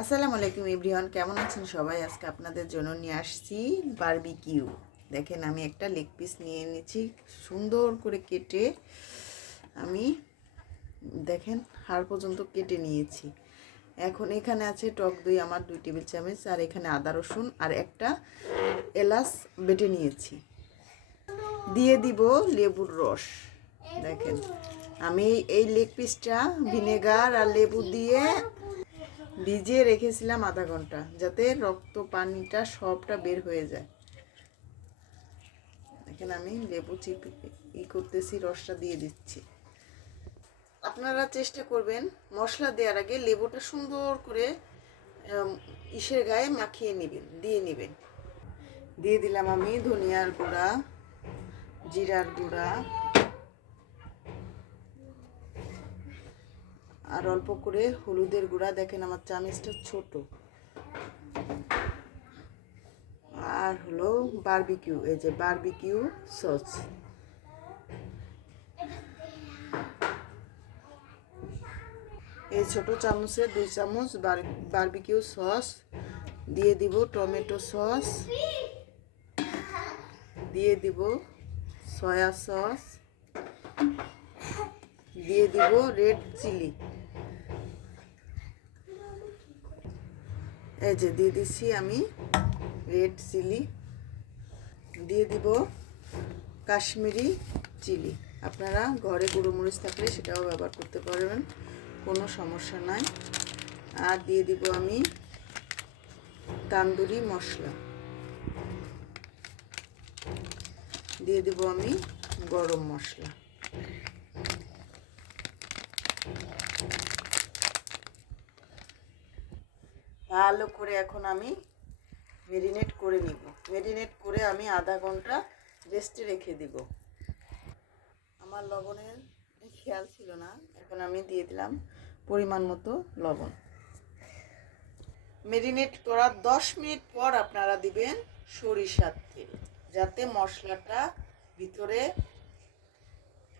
আসসালামু আলাইকুম এভরিওয়ান, কেমন আছেন সবাই? আজকে আপনাদের জন্য নিয়ে আসছি বারবিকিউ। দেখেন, আমি একটা লেগ পিস নিয়ে এনেছি, সুন্দর করে কেটে আমি দেখেন হাড় পর্যন্ত কেটে নিয়েছি। এখন এখানে আছে টক দই আমার 2 টেবিল চামচ, আর এখানে আদা রসুন আর একটা এলাচ বেটে নিয়েছি। দিয়ে দিব লেবুর রস। দেখেন, আমি এই লেগ পিসটা ভিনেগার আর লেবু দিয়ে ভিজিয়ে রেখেছিলাম আধা ঘন্টা, যাতে রক্ত পানিটা সবটা বের হয়ে যায়। এখানে আমি লেবু চিপে করতেছি, রসটা দিয়ে দিচ্ছি। আপনারা চেষ্টা করবেন মশলা দেওয়ার আগে লেবুটা সুন্দর করে ইসের গায়ে মাখিয়ে নেবেন, দিয়ে দিলাম আমি ধনিয়ার গুঁড়া, জিরার গুঁড়া, আর অল্প করে হলুদের গুঁড়া। দেখেন আমার চামচটা ছোট। আর হলো বারবিকিউ, এই যে বারবিকিউ সস। এই ছোট চামচে 2 চামচ বারবিকিউ সস দিয়ে দিব। টমেটো সস দিয়ে দিব, সয়া সস দিয়ে দিব, রেড চিলি, এই যে দিয়ে দিচ্ছি আমি রেড চিলি, দিয়ে দিব কাশ্মীরি চিলি। আপনারা ঘরে গুঁড়ো মরিচ থাকলে সেটাও ব্যবহার করতে পারবেন, কোনো সমস্যা নাই। আর দিয়ে দিব আমি তান্দুরি মশলা, দিয়ে দিব আমি গরম মশলা। ভালো করে এখন আমি ম্যারিনেট করে নিব। ম্যারিনেট করে আমি আধা ঘন্টা রেস্টে রেখে দিব। আমার লবণের খেয়াল ছিল না, এখন আমি দিয়ে দিলাম পরিমাণ মতো লবণ। ম্যারিনেট করার 10 মিনিট পর আপনারা দিবেন সরিষার তেল, যাতে মশলাটা ভিতরে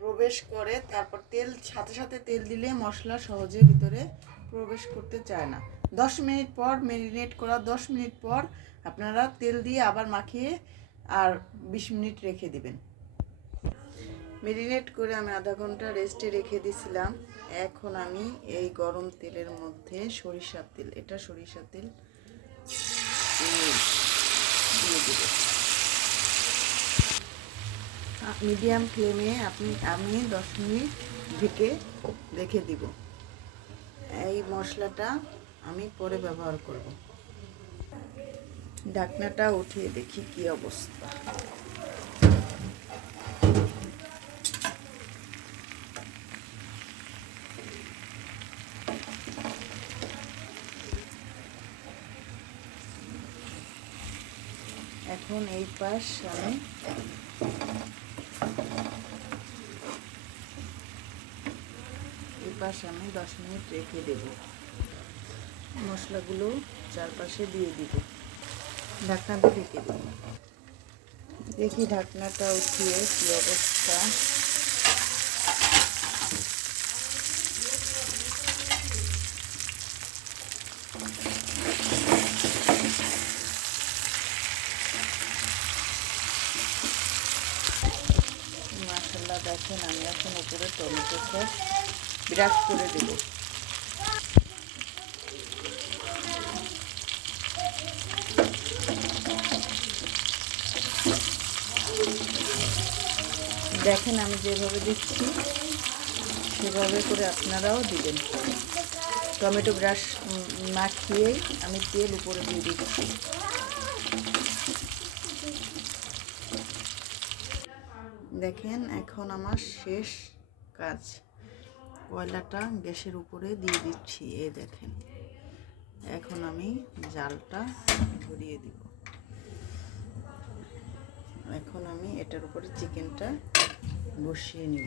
প্রবেশ করে। তারপর সাথে সাথে তেল দিলে মশলা সহজে ভিতরে প্রবেশ করতে চায় না। 10 মিনিট পর, ম্যারিনেট করা 10 মিনিট পর আপনারা তেল দিয়ে আবার মাখিয়ে আর 20 মিনিট রেখে দিবেন। ম্যারিনেট করে আমি আধা ঘন্টা রেস্টে রেখে দিয়েছিলাম। এখন আমি এই গরম তেলের মধ্যে সরিষার তেল, এটা সরিষার তেল দিয়ে দিব। মিডিয়াম ফ্লেমে আমি 10 মিনিট ঢেকে রেখে দিব। এই মশলাটা আমি পরে ব্যবহার করব। ঢাকনাটা উঠিয়ে দেখি কি অবস্থা। এখন এই পাশ আমি আমি 10 মিনিট রেখে দেব। মশলাগুলো চারপাশে দিয়ে দিব, ঢাকনাটা ঢেকে দেব। দেখি ঢাকনাটা উঠিয়ে কি অবস্থা। মাশাআল্লাহ, দেখেন আমি এখন উপরে টমেটো সস ব্রাশ করে দেব। দেখেন আমি যেভাবে দিচ্ছি সেভাবে করে আপনারাও দিবেন। টমেটো ব্রাশ মাখিয়েই আমি তেল উপরে দিয়ে দিচ্ছি। দেখেন এখন আমার শেষ কাজ, কয়লাটা গ্যাসের উপরে দিয়ে দিচ্ছি। এই দেখেন, এখন আমি জালটা ধরিয়ে দিব। এখন আমি এটার উপরে চিকেনটা বসিয়ে নিব।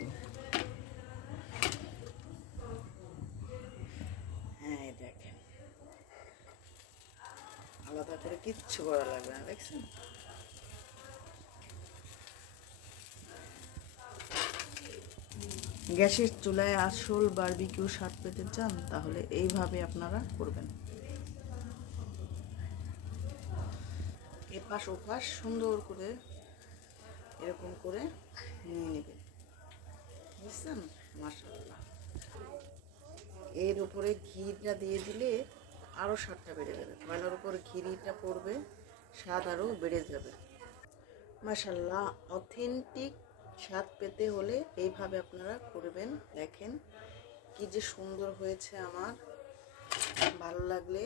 হ্যাঁ দেখেন, আলাদা করে কিচ্ছু করা লাগবে না, দেখছেন? গ্যাসের চুলায় আসল বারবিকিউ স্বাদ পেতে চান তাহলে এইভাবে আপনারা করবেন। পাশ ওপাশ সুন্দর করে এরকম করে নিয়ে নেবেন, বুঝছেন? মাশাআল্লাহ। এর উপরে ঘিটা দিয়ে দিলে আরও স্বাদটা বেড়ে যাবে, কয়লার উপরে ঘিটা পড়বে, স্বাদ আরও বেড়ে যাবে। মাশাআল্লাহ, অথেন্টিক স্বাদ পেতে হলে এইভাবে আপনারা করবেন। দেখেন কি যে সুন্দর হয়েছে। আমার ভালো লাগলে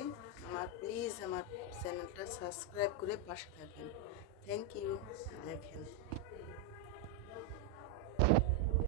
প্লিজ আমার চ্যানেলটা সাবস্ক্রাইব করে পাশে থাকবেন। Thank you. দেখেন।